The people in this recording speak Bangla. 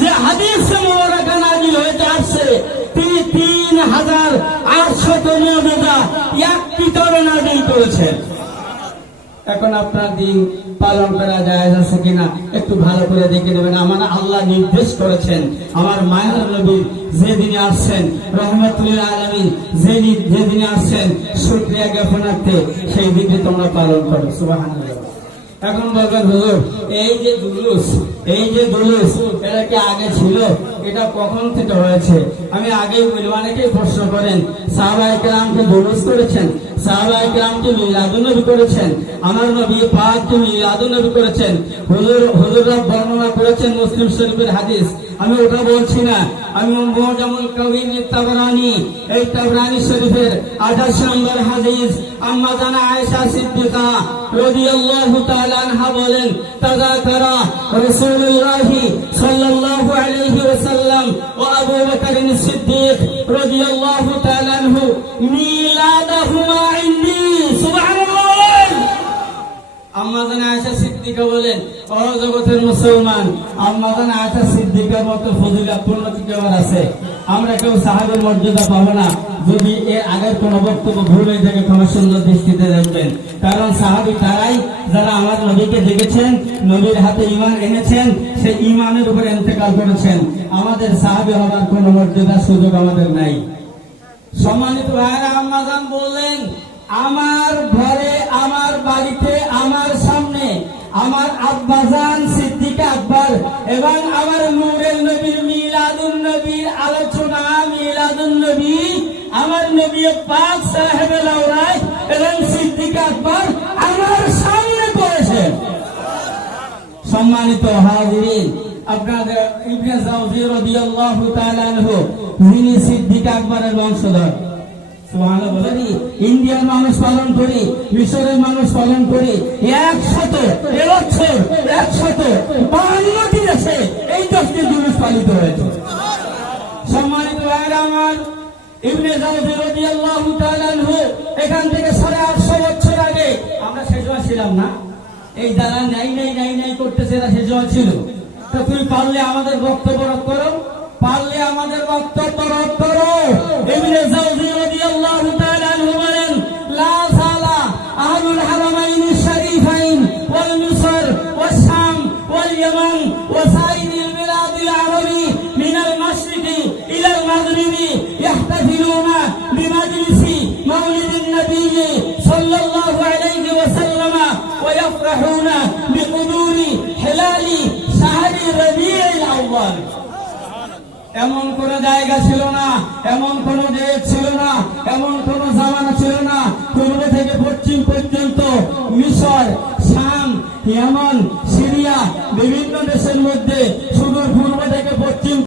যে হাদিস মোবারকা নাজিল হয়েছে আসছে, তিনি তিন হাজার আটশত নিয়মিতা একটি তরে নাজিল করেছেন। এখন আপনার দিন পালন করা যায় আছে কিনা একটু ভালো করে দেখে নেবেন। আমার আল্লাহ নির্দেশ করেছেন, আমার মায়ের নবী যে আসছেন রহমতুল্লাহ আলমী যে যে আসছেন, শুক্রিয়া জ্ঞাপনার্থে সেই দিনটি তোমরা পালন করো। সুবাহ এখন বলবেন, হুজুর, এই যে জুলুস এই যে জুলুস এটা কি আগে ছিল, এটা কখন থেকে হয়েছে? আমি আগেই বলি প্রশ্ন করেন সাহাবাই কেরামকে জুলুস করেছেন? সাহাবাই কেরামকে মিলাদুনবী করেছেন? আমার নবী পাককে মিলাদুনবী করেছেন? হুজুর, হুজুররা বর্ণনা করেছেন মুসলিম শরীফের হাদিস। আমি ওটা বলছি না। আমি মোজামুল কবির তাবরানি, এই তাবরানি শরীফের আঠাশ নম্বর হাদিস, আম্মা জানা আয়েশা সিদ্দিকা রাদিয়াল্লাহু তাআলা আনহা বলেন তাযাকারা রাসূলুল্লাহ সাল্লাল্লাহু সিদ্দিক বলেন ও মুসলমান আম্মাদান আয়েশা সিদ্দিকার মতো ফজিলাতপূর্ণ কি কেউ আছে। আমরা কেউ সাহাবের মর্যাদা পাবো না। যদি এর আগের কোন বক্তব্য ভুল হয়ে থাকে কোনো সুন্দর দৃষ্টিতে দেখবেন। কারণ সাহাবি তারাই যারা আমার নবীকে দেখেছেন, নবীর হাতে ইমান এনেছেন, সেই ইমানের উপরে ইন্তেকাল করেছেন। আমাদের সাহাবি হওয়ার কোনো মর্যাদা সুযোগ আমাদের নাই। সম্মানিত ভাইরা আম্মাজান বললেন, আমার ঘরে, আমার বাড়িতে, আমার সামনে আমার আব্বাজান সিদ্দিকা আকবর এবং আমার নূরের নবীর নবী, আমার নবী পাক সাহেবের লাউরাই এবং সিদ্দিক আকবর আমার সামনে করেছেন সম্মানিত হাজিরিন মানুষ করি, মিশরের মানুষ এই দশটি জুলুস পালিত হয়েছে। সম্মানিত আমার ইবনে রাদিয়াল্লাহু তাআলা এখান থেকে সাড়ে আটশো বছর আগে, আমরা সেই ছিলাম না? এই যারা নাই নাই নাই নাই করতেছে, এরা ছিল। তো তুমি পারলে আমাদের বক্তব্য রদ করো, পারলে আমাদের বক্তব্য রদ করো। ويفرحون بقدوم حلال شهر ربيع الأول এমন কোন জায়গা ছিল না এমন কোন দেশ ছিল না এমন কোন জামানা ছিল না পূর্ব থেকে পশ্চিম পর্যন্ত মিশর শাম ইয়ামান সিরিয়া বিভিন্ন দেশের মধ্যে সুদূর পূর্ব থেকে পশ্চিম